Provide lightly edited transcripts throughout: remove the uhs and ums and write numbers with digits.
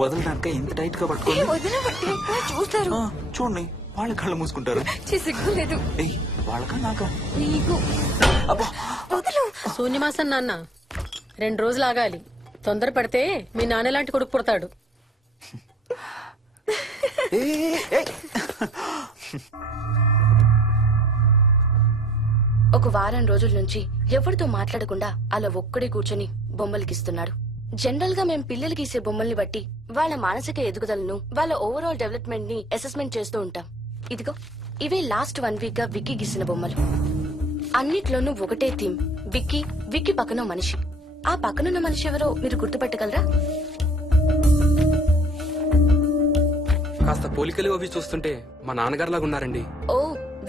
వదలడానిక ఇంత టైట్ గా పట్టుకోండి. చూస్తారు చూడండి, వాళ్ళ కళ్ళు మూసుకుంటారు. సిగ్గులేదు. వాళ్ళకా నాకా? శూన్యమాసం నాన్న 2 రోజులు ఆగాలి. తొందర పడితే మీ నాన్న లాంటి కొడుకు పుడతాడు. ఒక వారం రోజుల నుంచి ఎవరితో మాట్లాడకుండా అలా ఒక్కడే కూర్చొని బొమ్మలు గీస్తున్నాడు. జనరల్ గా మేం పిల్లలు గీసే బొమ్మల్ని బట్టి వాళ్ళ మానసిక ఎదుగుదలను, వాళ్ళ ఓవరాల్ డెవలప్మెంట్ ని అసెస్మెంట్ చేస్తూ ఉంటాం. ఇదిగో ఇవే లాస్ట్ 1 వీక్ గా విక్కీ గీసిన బొమ్మలు. అన్నిట్లోనూ ఒకటే థీమ్, విక్కీ, విక్కీ పక్కన మనిషి. ఆ పక్కనున్న మనిషి ఎవరో మీరు గుర్తుపెట్టగలరా? కాస్త పోలికలు అవి చూస్తుంటే మా నాన్నగారులాగా ఉన్నారండి. ఓ,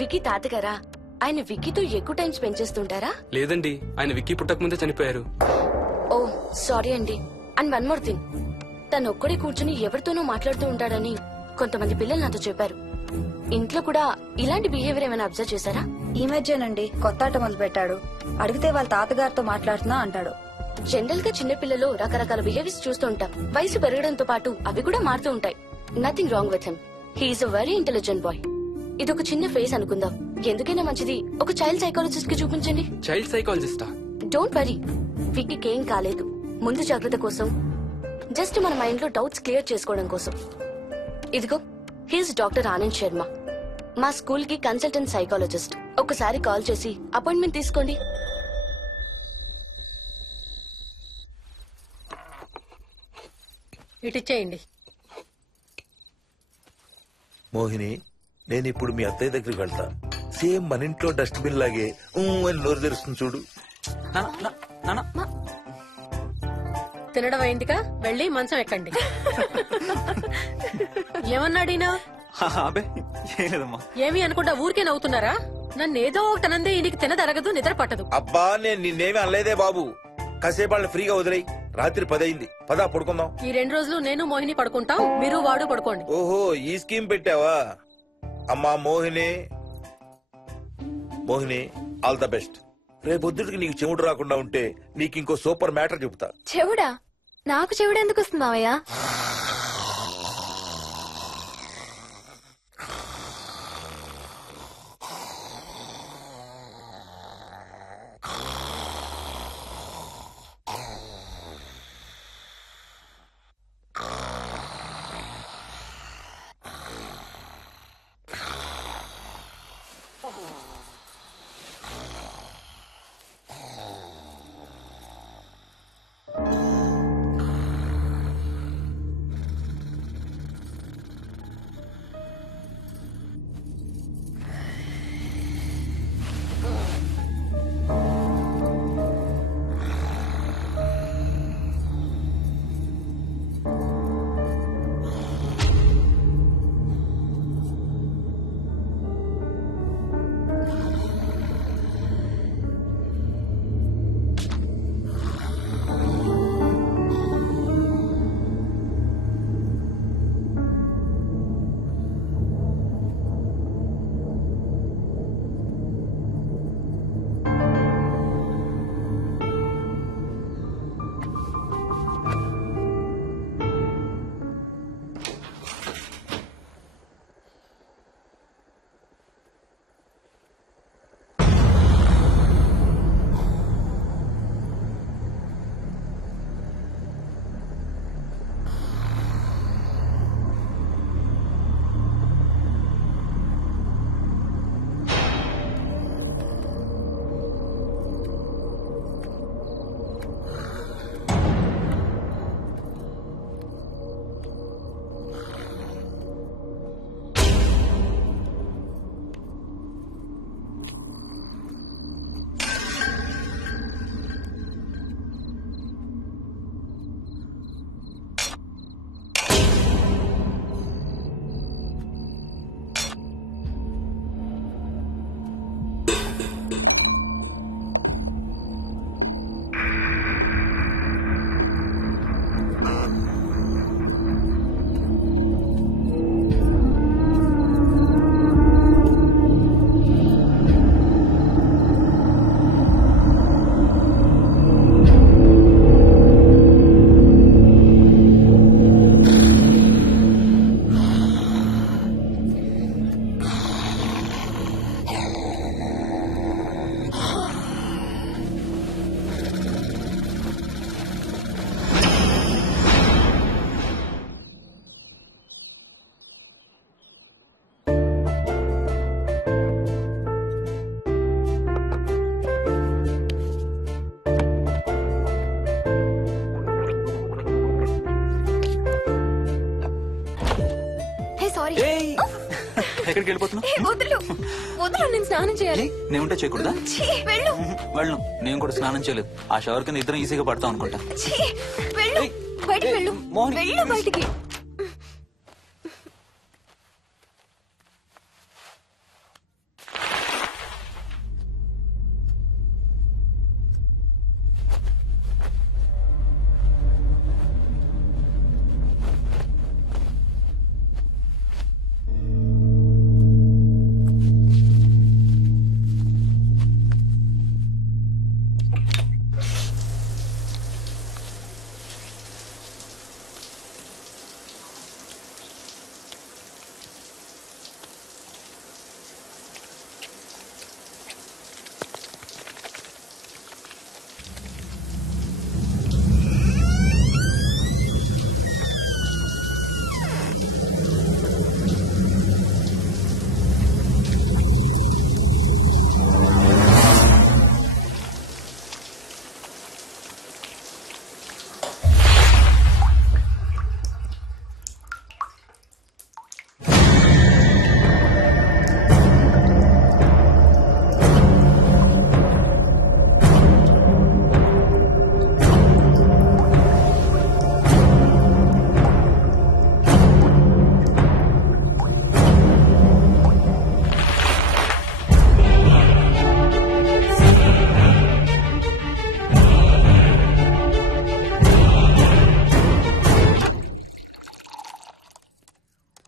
విక్కీ తాతగారా? ఆయన విక్కీతో ఎక్కువ టైం స్పెండ్ చేస్తుంటారా? లేదండి, ఆయన విక్కీ పుట్టక ముందే చనిపోయారు. ఓ సారీ అండి. అండ్ 1 మోర్ థింగ్, తను ఒక్కడే కూర్చుని ఎవరితోనూ మాట్లాడుతూ ఉంటాడని కొంతమంది పిల్లలు నాతో చెప్పారు. ఇంట్లో కూడా ఇలాంటి బిహేవియర్ ఏమైనా అబ్జర్వ్ చేశారా? ఈ మధ్యనండి కొత్త ఆట మొదలు పెట్టాడు. అడిగితే వాళ్ళ తాతగారితో మాట్లాడుతున్నా అంటాడు. జనరల్ గా చిన్న పిల్లలు రకరకాల బిహేవియర్స్ చూస్తూ ఉంటాం. వయసు పెరగడంతో పాటు అవి కూడా మారుతూ ఉంటాయి. Nothing wrong with him. He is a very intelligent boy. ఇదొక చిన్న ఫేస్ అనుకుందాం. ఎందుకైనా మంచిది ఒక చైల్డ్ సైకాలజిస్ట్ కి చూపించండి. చైల్డ్ సైకాలజిస్టా? డోంట్ వరీ, విక్కీకి ఏం కాలేదు. ముందు జాగ్రత్త కోసం, జస్ట్ మన మైండ్ లో డౌట్స్ క్లియర్ చేసుకోవడం కోసం. ఇదిగో, హీస్ డాక్టర్ ఆనంద్ శర్మ, మా స్కూల్ కి కన్సల్టెంట్ సైకాలజిస్ట్. ఒకసారి కాల్ చేసి అపాయింట్మెంట్ తీసుకోండి. ఇటిచ్చేయండి. మోహిని, నేను ఇప్పుడు మీ అత్తయ్య దగ్గరికి వెళ్తా. సేమ్ మన ఇంట్లో డస్ట్ బిన్ లాగే అని నోరు తెరుస్తుంది చూడు. తినడం అయిందిగా, వెళ్ళి మంచం ఎక్కండి. ఏమన్నాడీనా? ఏమి అనుకుంటా ఊరికే నవ్వుతున్నారా? నన్ను ఏదో ఒకటి అనందే ఈయనకి తినదరగదు, నిద్ర పట్టదు. అబ్బా, నేను నిన్నేమి అనలేదే బాబు. కాసేపు వాళ్ళని ఫ్రీగా వదిలేయి. రాత్రి 10 అయింది, పదా పడుకుందాం. ఈ 2 రోజులు నేను మోహిని పడుకుంటాం, మీరు వాడు పడుకోండి. ఓహో, ఈ స్కీమ్ పెట్టావా? అమ్మా Mohini, Mohini, all the best. రేపొద్దుటికి నీకు చెవుడు రాకుండా ఉంటే నీకు ఇంకో సూపర్ మ్యాటర్ చెబుతా. చెవుడా? నాకు చెవుడు ఎందుకు వస్తుంది మావయ్య? ఏయ్, ఎక్కడికి వెళ్ళిపోతున్నావు? వదులు వదులు, నేను స్నానం చేయాలి. నేను ఉంటే చేయకూడదా? ఛీ, వెళ్ళు. వెళ్ళను, నేను కూడా స్నానం చేయలేదు. ఆ షవర్ కింద ఇద్దరం ఈజీగా పడతాం అనుకుంటా. ఛీ, వెళ్ళు. ఏయ్, బయటికి ఏయ్, వెళ్ళు. మోహిని, వెళ్ళు బయటికి.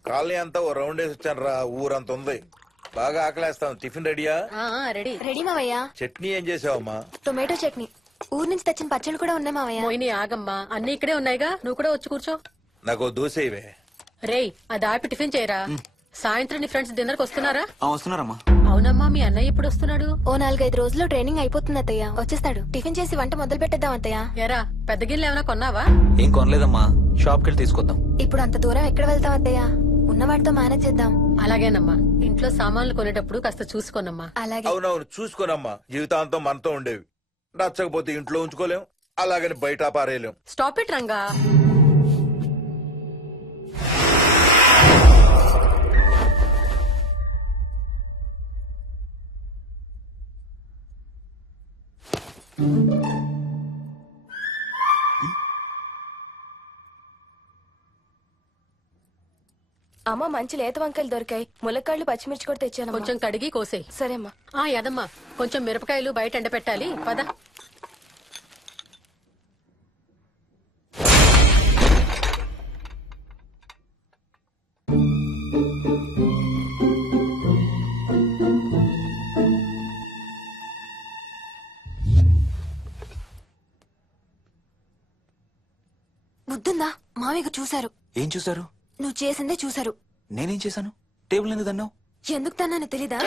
కాలనీ అంతా ఓ రౌండ్ వేసి వచ్చాను రా. ఊరంత ఉంది. బాగా ఆకలేస్తాను. టిఫిన్ రెడీయా? రెడీ. రెడీ మావయ్య. చట్నీ ఏం చేసావమ్మా? టొమాటో చట్నీ. ఊరు నుంచి తెచ్చిన పచ్చళ్ళు కూడా ఉన్నాయి మావయ్య. మోయిని ఆగమ్మా, అన్ని ఇక్కడే ఉన్నాయిగా, నువ్వు కూడా వచ్చి కూర్చో. నాకు దోశ ఇవే. రేయ్, అది ఆపి టిఫిన్ చేయరా. సాయంత్రం నీ ఫ్రెండ్స్ డిన్నర్ కి వస్తున్నారా? వస్తున్నారమ్మా. అవునమ్మా, మీ అన్నయ్య ఇప్పుడు వస్తున్నాడు? ఓ 4-5 రోజుల్లో ట్రైనింగ్ అయిపోతుంది అత్తయ్య. వచ్చేస్తాడు. టిఫిన్ చేసి వంట మొదలు పెట్టేద్దాం అత్తయ్య. ఎరా, పెద్ద గిన్నెలు ఏమైనా కొన్నావా? ఏం కొనలేదమ్మా, షాప్ కెళ్ళి తీసుకొద్దాం. ఇప్పుడు అంత దూరం ఎక్కడ వెళ్తాం అత్తయ్య? ఉన్న వాటితో మేనేజ్ చేద్దాం. అలాగేనమ్మా, ఇంట్లో సామాన్లు కొనేటప్పుడు కాస్త చూసుకోనమ్మా. అలాగే. అవునవును, చూసుకోనమ్మా. జీవితాంతం మనతో ఉండేవి. నచ్చకపోతే ఇంట్లో ఉంచుకోలేం, అలాగని బయట పారేయలేం. Stop it Ranga. అమ్మ, మంచి లేత వంకాయలు దొరికాయి. ములక్కాళ్ళు, పచ్చిమిర్చి కూడా తెచ్చాను. కొంచెం కడిగి కోసేయ్. సరేమ్మా. యదమ్మా, కొంచెం మిరపకాయలు బయట ఎండపెట్టాలి. పద. బుద్ధుందా? మామయ్య చూశారు. ఏం చూసారు? నువ్వు చేసిందే చూశారు. నేనేం చేశాను? టేబుల్ ఎందుకు అన్నావు? ఎందుకు తన్నాను తెలీదా?